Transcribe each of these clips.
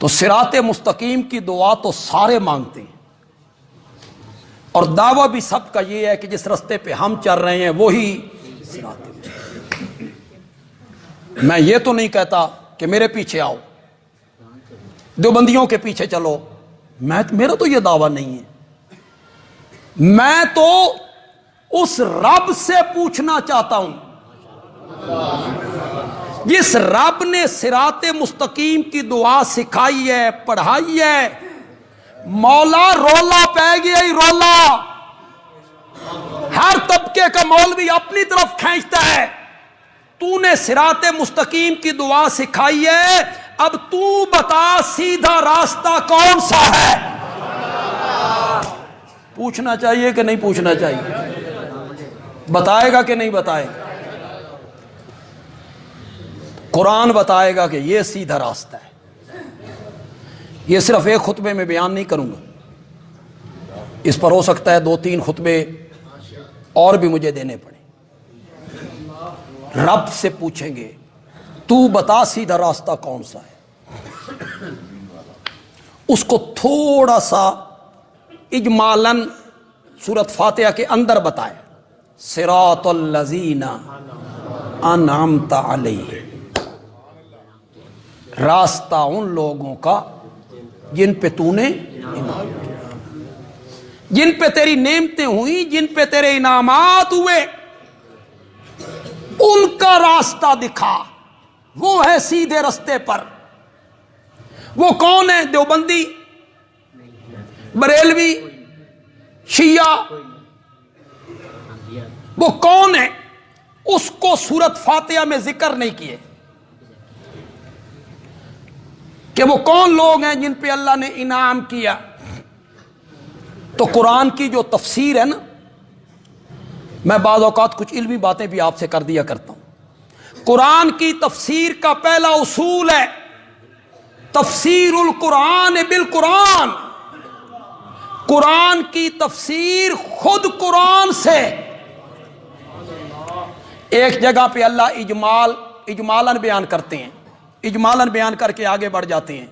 تو صراط مستقیم کی دعا تو سارے مانگتے ہیں، اور دعویٰ بھی سب کا یہ ہے کہ جس رستے پہ ہم چل رہے ہیں وہی صراط مستقیم۔ میں یہ تو نہیں کہتا کہ میرے پیچھے آؤ، دیوبندیوں کے پیچھے چلو، میرا تو یہ دعویٰ نہیں ہے۔ میں تو اس رب سے پوچھنا چاہتا ہوں جس رب نے صراط مستقیم کی دعا سکھائی ہے، پڑھائی ہے۔ مولا رولا پہ گیا ہی رولا، ہر طبقے کا مولوی اپنی طرف کھینچتا ہے۔ تو نے صراط مستقیم کی دعا سکھائی ہے، اب تو بتا سیدھا راستہ کون سا ہے؟ پوچھنا چاہیے کہ نہیں پوچھنا چاہیے؟ بتائے گا کہ نہیں بتائے گا؟ قرآن بتائے گا کہ یہ سیدھا راستہ ہے۔ یہ صرف ایک خطبے میں بیان نہیں کروں گا، اس پر ہو سکتا ہے 2-3 خطبے اور بھی مجھے دینے پڑے۔ رب سے پوچھیں گے تو بتا سیدھا راستہ کون سا ہے؟ اس کو تھوڑا سا اجمالاً سورۃ فاتحہ کے اندر بتائے، صراط الذین انعمت علیہم، راستہ ان لوگوں کا جن پہ تو نے انعام کیا، جن پہ تیری نعمتیں ہوئی، جن پہ تیرے انعامات ہوئے، ان کا راستہ دکھا، وہ ہے سیدھے رستے پر۔ وہ کون ہے؟ دیوبندی، بریلوی، شیعہ، وہ کون ہے؟ اس کو سورۃ فاتحہ میں ذکر نہیں کیے کہ وہ کون لوگ ہیں جن پہ اللہ نے انعام کیا۔ تو قرآن کی جو تفسیر ہے نا، میں بعض اوقات کچھ علمی باتیں بھی آپ سے کر دیا کرتا ہوں۔ قرآن کی تفسیر کا پہلا اصول ہے تفسیر القرآن بالقرآن، قرآن کی تفسیر خود قرآن سے۔ ایک جگہ پہ اللہ اجمالاً بیان کرتے ہیں، اجمالاً بیان کر کے آگے بڑھ جاتے ہیں،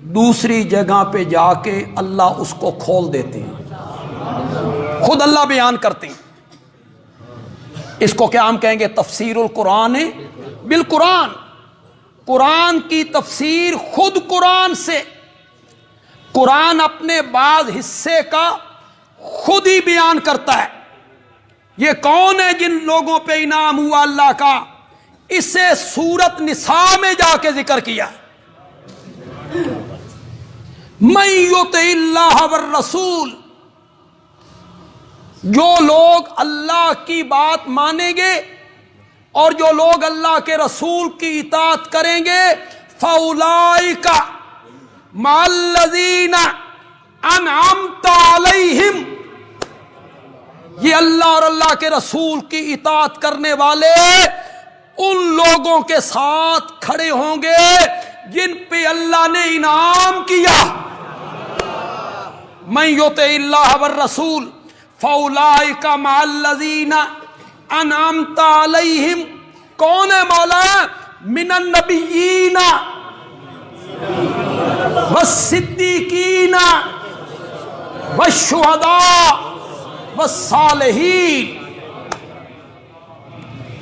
دوسری جگہ پہ جا کے اللہ اس کو کھول دیتے ہیں، خود اللہ بیان کرتے ہیں۔ اس کو کیا ہم کہیں گے؟ تفسیر القرآن بالقرآن، قرآن کی تفسیر خود قرآن سے۔ قرآن اپنے بعض حصے کا خود ہی بیان کرتا ہے۔ یہ کون ہے جن لوگوں پہ انعام ہوا اللہ کا؟ اسے سورۃ نساء میں جا کے ذکر کیا، من یطع اللہ والرسول، جو لوگ اللہ کی بات مانیں گے اور جو لوگ اللہ کے رسول کی اطاعت کریں گے، فاولئک مع الذین انعمت علیہم، یہ اللہ اور اللہ کے رسول کی اطاعت کرنے والے ان لوگوں کے ساتھ کھڑے ہوں گے جن پہ اللہ نے انعام کیا۔ من یطع اللہ والرسول فاولئک مع الذین انعمت علیہم، کون ہے مولا؟ من النبیین والصدیقین والشہداء والصالحین۔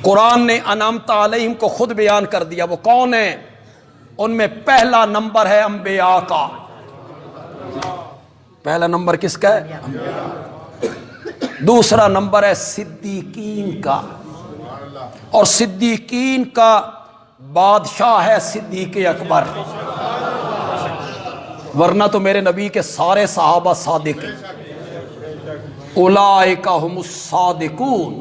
قرآن نے انعمت علیہم کو خود بیان کر دیا، وہ کون ہیں؟ ان میں پہلا نمبر ہے انبیاء کا۔ پہلا نمبر کس کا ہے؟ انبیاء۔ دوسرا نمبر ہے صدیقین کا، اور صدیقین کا بادشاہ ہے صدیق اکبر، ورنہ تو میرے نبی کے سارے صحابہ صادق ہیں۔ اولئک هم الصادقون،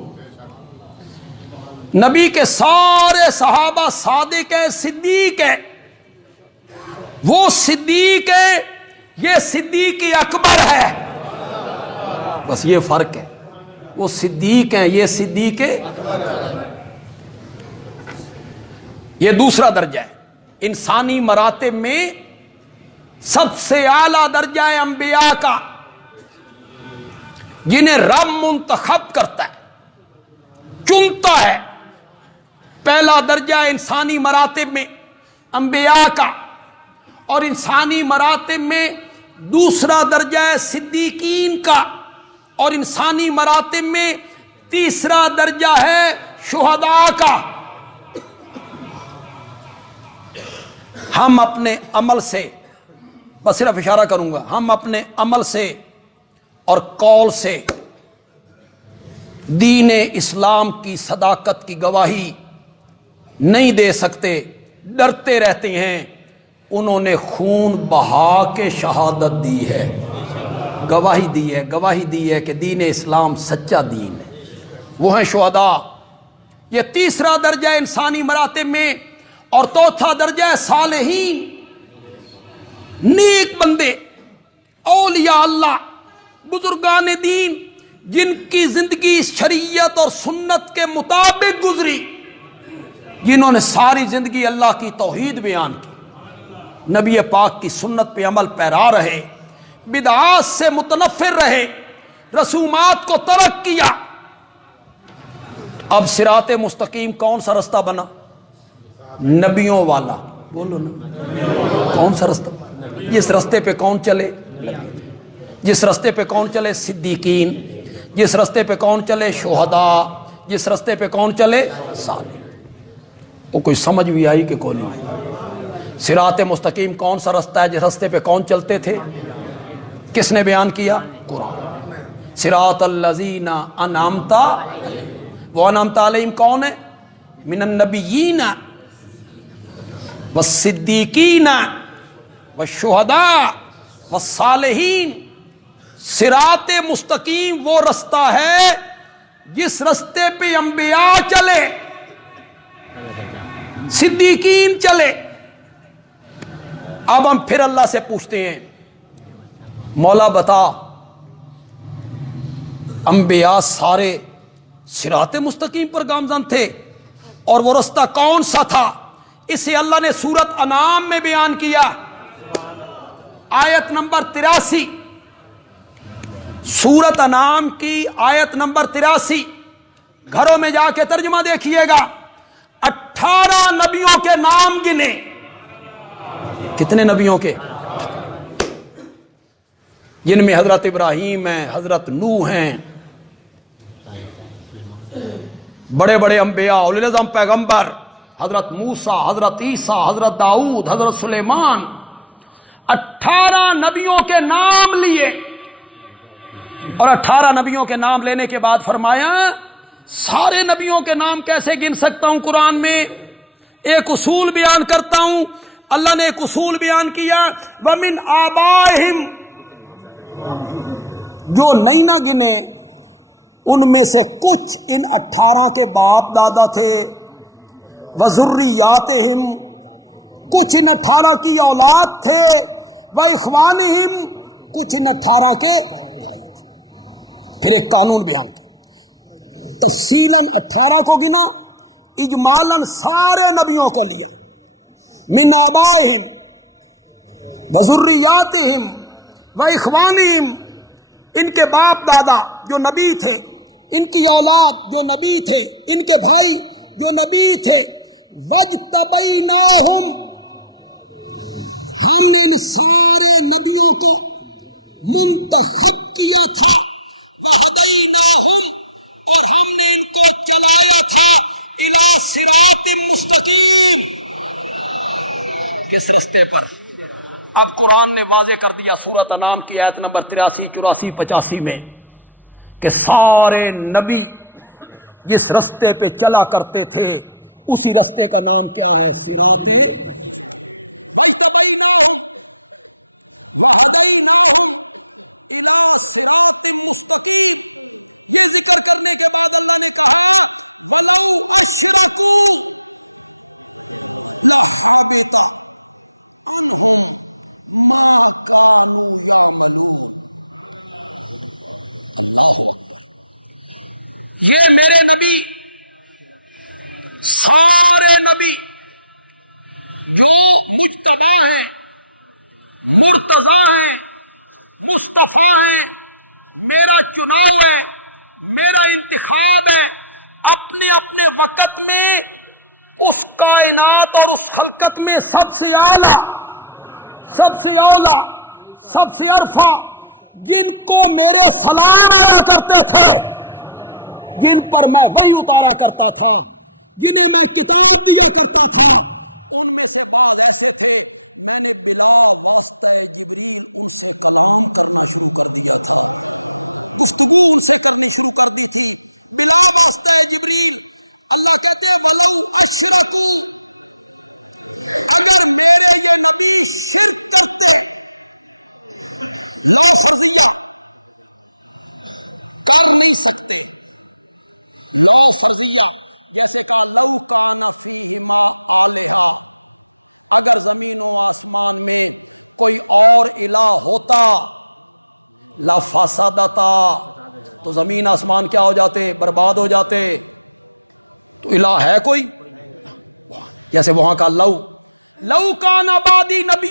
نبی کے سارے صحابہ صادق ہیں، صدیق ہیں۔ وہ صدیق ہے، یہ صدیق اکبر ہے، بس یہ فرق ہے۔ وہ صدیق ہیں، یہ صدیق یہ دوسرا درجہ ہے۔ انسانی مراتب میں سب سے اعلیٰ درجہ ہے انبیاء کا، جنہیں رب منتخب کرتا ہے، چنتا ہے۔ پہلا درجہ انسانی مراتب میں انبیاء کا، اور انسانی مراتب میں دوسرا درجہ ہے صدیقین کا، اور انسانی مراتب میں تیسرا درجہ ہے شہداء کا۔ ہم اپنے عمل سے، بس صرف اشارہ کروں گا، ہم اپنے عمل سے اور قول سے دین اسلام کی صداقت کی گواہی نہیں دے سکتے، ڈرتے رہتے ہیں۔ انہوں نے خون بہا کے شہادت دی ہے، گواہی دی ہے، گواہی دی ہے کہ دین اسلام سچا دین ہے، وہ ہیں شہداء۔ یہ تیسرا درجہ ہے انسانی مراتب میں، اور چوتھا درجہ ہے صالحین، نیک بندے، اولیاء اللہ، بزرگان دین، جن کی زندگی شریعت اور سنت کے مطابق گزری، جنہوں نے ساری زندگی اللہ کی توحید بیان کی، نبی پاک کی سنت پہ عمل پیرا رہے، بدعات سے متنفر رہے، رسومات کو ترک کیا۔ اب صراط مستقیم کون سا رستہ بنا؟ نبیوں والا، بولو نا، کون سا رستہ؟ جس رستے پہ کون چلے؟ جس رستے پہ کون چلے؟ صدیقین۔ جس رستے پہ کون چلے؟ شہداء۔ جس رستے پہ کون چلے؟ صالح۔ وہ کوئی سمجھ بھی آئی کہ کوئی نہیں؟ صراط مستقیم کون سا رستہ ہے جس رستے پہ کون چلتے تھے؟ کس نے بیان کیا؟ قرآن۔ صراط الذین انعمت علیہم، وہ انعمت علیہم کون ہے؟ من النبیین والصدیقین والشہداء والصالحین۔ صراط مستقیم وہ رستہ ہے جس رستے پہ انبیاء چلے، صدیقین چلے۔ اب ہم پھر اللہ سے پوچھتے ہیں، مولا بتا، انبیاء سارے صراط مستقیم پر گامزن تھے، اور وہ رستہ کون سا تھا؟ اسے اللہ نے سورۃ انعام میں بیان کیا، آیت نمبر 83، سورۃ انعام کی آیت نمبر 83۔ گھروں میں جا کے ترجمہ دیکھیے گا۔ 18 نبیوں کے نام گنے۔ کتنے نبیوں کے؟ جن میں حضرت ابراہیم ہیں، حضرت نوح ہیں، بڑے بڑے انبیاء، اولو العزم پیغمبر، حضرت موسیٰ، حضرت عیسیٰ، حضرت داؤد، حضرت سلیمان۔ 18 نبیوں کے نام لیے، اور 18 نبیوں کے نام لینے کے بعد فرمایا سارے نبیوں کے نام کیسے گن سکتا ہوں؟ قرآن میں ایک اصول بیان کرتا ہوں۔ اللہ نے ایک اصول بیان کیا، وَمِنْ آبَائِهِمْ، جو نہیں نہ گنے ان میں سے کچھ ان 18 کے باپ دادا تھے، وَذُرِّيَّاتِهِمْ، کچھ ان 18 کی اولاد تھے، وَإِخْوَانِهِمْ، کچھ ان 18 کے بھائی تھے۔ پھر ایک قانون بیان کیا، تفصیلاً 18 کو گنا، اجمالاً سارے نبیوں کو لیا۔ من آبائہم وذریاتہم واخوانہم، ان کے باپ دادا جو نبی تھے، ان کی اولاد جو نبی تھے، ان کے بھائی جو نبی تھے، وجتبیناہم، ہم نے ان سارے نبیوں کو منتخب کیا تھا، وہدیناہم، اور ہم نے ان کو چلایا تھا الی صراط مستقیم، کس رستے پر؟ اب قرآن نے واضح کر دیا سورۃ انعام کی آیت نمبر 83، 84، 85 میں کہ سارے نبی جس رستے پہ چلا کرتے تھے اسی رستے کا نام کیا ہے؟ صراط۔ وَاجْتَبَيْنَاهُمْ وَهَدَيْنَاهُمْ إِلَىٰ صِرَاطٍ مُسْتَقِيمٍ۔ یہ ذکر کرنے کے بعد اللہ نے کہا وَلَوْ أَشْرَكُوا لَحَبِطَ عَنْهُمْ مَا كَانُوا يَعْمَلُونَ۔ اللہ اکبر۔ یہ میرے نبی، سارے نبی جو مجتبی ہیں، مرتضی ہیں، مصطفیٰ ہیں، میرا چناؤ ہے، میرا انتخاب ہے، اپنے اپنے وقت میں اس کائنات اور اس خلقت میں سب سے اعلیٰ، سب سے اولا، سب سے عرفہ، جن کو میرے سلام آیا کرتے تھے، جن پر میں وحی اتارا کرتا تھا، جنہیں میں کتاب دیا کرتا تھا، ان میں سے بعض ایسے تھے میں نے بلا واسطہ جبریل ان سے کلام کرنا شروع کر دیا تھا، گفتگو ان سے کرنی شروع کر دی تھی بلا واسطہ جبریل۔ اللہ کہتے ہیں وَلَوْ أَشْرَكُوا، اگر میرے یہ نبی شرک کرتے، لو فرضیہ، کر نہیں سکتے، لو فرضیہ، جیسے کہا لو کان فیہما آلہہ، اگر زمین و آسمان میں کوئی اور الہ ہوتا، لفسدتا، تو زمین آسمان کیا ہو جاتے؟ برباد ہو جاتے۔ تو الہ ہے کوئی؟ جیسے وہاں کا لو کان بعدی نبی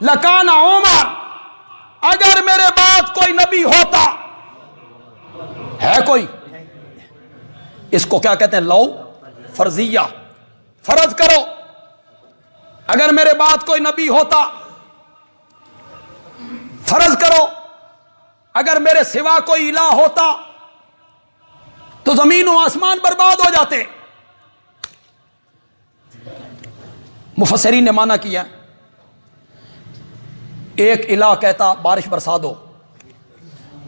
لکان عمر، اگر میرے بعد کوئی نبی ہوتا، ہے کوئی؟ اس کو کیا کہتے ہیں؟ لو فرضیہ، فرض کرو اگر میرے بعد کوئی نبی ہوتا، فرض کرو اگر میرے سوا کوئی الہ ہوتا تو زمین و آسمان برباد ہو جاتے۔ مفسرین نے معنی کیا، ایک الہ کہتا بارش برسا دو،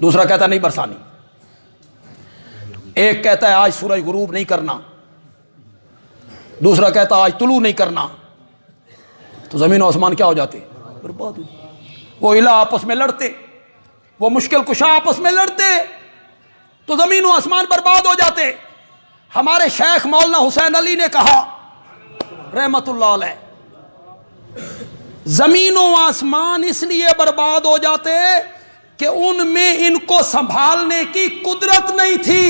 دوسرا کہتا نہیں برسانی، ایک کہتا ہے آج سورج غروب نہیں کرنا، دوسرا کہتا آج طلوع نہیں کرنا، تو زمین و آسمان کیا ہو جاتے؟ برباد ہو۔ وہ الہ آپس میں لڑتے، وہ مشکل کشا آپس میں لڑتے تو زمین و آسمان برباد ہو جاتے۔ ہمارے شیخ مولانا حسین علی نے کہا رحمت اللہ علیہ، زمین و آسمان اس لیے برباد ہو جاتے کہ ان میں ان کو سنبھالنے کی قدرت نہیں تھی،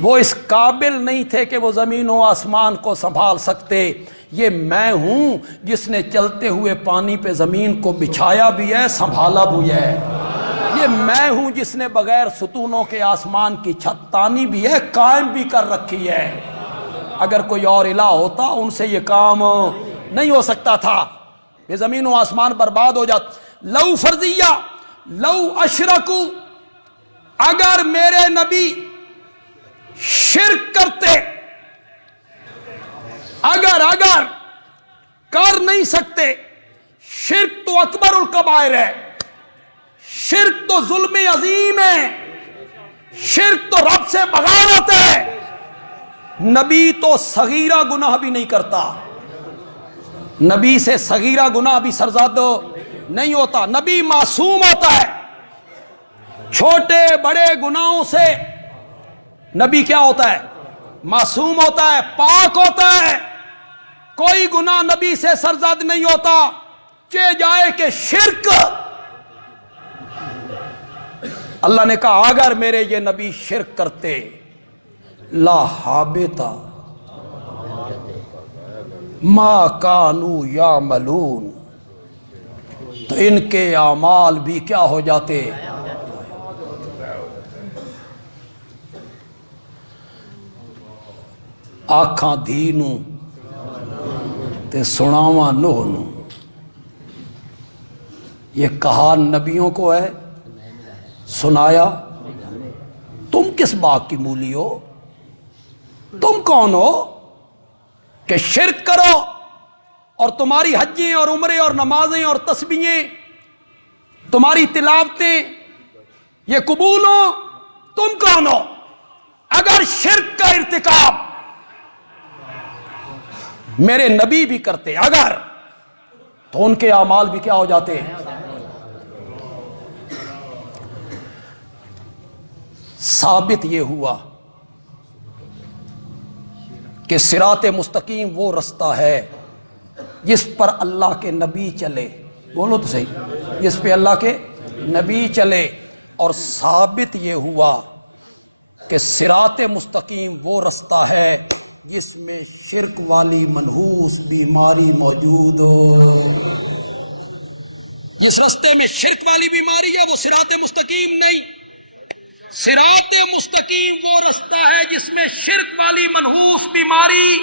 وہ اس قابل نہیں تھے کہ وہ زمین و آسمان کو سنبھال سکتے۔ یہ میں ہوں جس نے چلتے ہوئے پانی پہ زمین کو بچھایا بھی ہے، سنبھالا بھی ہے۔ یہ میں ہوں جس نے بغیر ستونوں کے آسمان کی چھت تانی بھی ہے، قائم بھی کر رکھی ہے۔ اگر کوئی اور الہ ہوتا ان سے یہ کام نہیں ہو سکتا تھا، یہ زمین و آسمان برباد ہو جاتا۔ لو فرضیہ، لو اشرکو، اگر میرے نبی شرک کرتے، اگر کر نہیں سکتے، شرک تو اکبر الکبائر ہے، شرک تو ظلم عظیم ہے، شرک تو رب سے بغاوت ہے۔ نبی تو صغیرہ گناہ بھی نہیں کرتا، نبی سے صغیرہ گناہ بھی سرزاد نہیں ہوتا، نبی معصوم ہوتا ہے، چھوٹے بڑے گناہوں سے نبی کیا ہوتا ہے؟ معصوم ہوتا ہے، پاک ہوتا ہے، کوئی گناہ نبی سے سرزاد نہیں ہوتا، کہ جائے کہ شرک۔ اللہ نے کہا اگر میرے یہ نبی شرک کرتے، لا حابطا ما کانوا یعملون، تو ان کے اعمال بھی کیا ہو جاتے؟ آکھاں دھی نوں تے سناواں نوح نوں، یہ کہا نبیوں کو ہے، سنایا۔ تم کس باغ کی مولی ہو؟ تم کون ہو کہ شرک کرو اور تمہاری حجیں اور عمرے اور نمازیں اور تسبیحیں، تمہاری تلاوتیں یہ قبول ہو؟ تم کون ہو؟ اگر شرک کا ارتکاب میرے نبی بھی کرتے اگر، تو ان کے اعمال بھی کیا ہو جاتے؟ ثابت یہ ہوا کہ صراط مستقیم وہ رستہ ہے جس پر اللہ کے نبی چلے، بولو تو صحیح، جس پہ اللہ کے نبی چلے، اور ثابت یہ ہوا کہ صراط مستقیم وہ رستہ ہے جس میں شرک والی منحوس بیماری موجود ہو۔ جس رستے میں شرک والی بیماری ہے وہ صراط مستقیم نہیں، صراط مستقیم وہ رستہ ہے جس میں شرک والی منحوس بیماری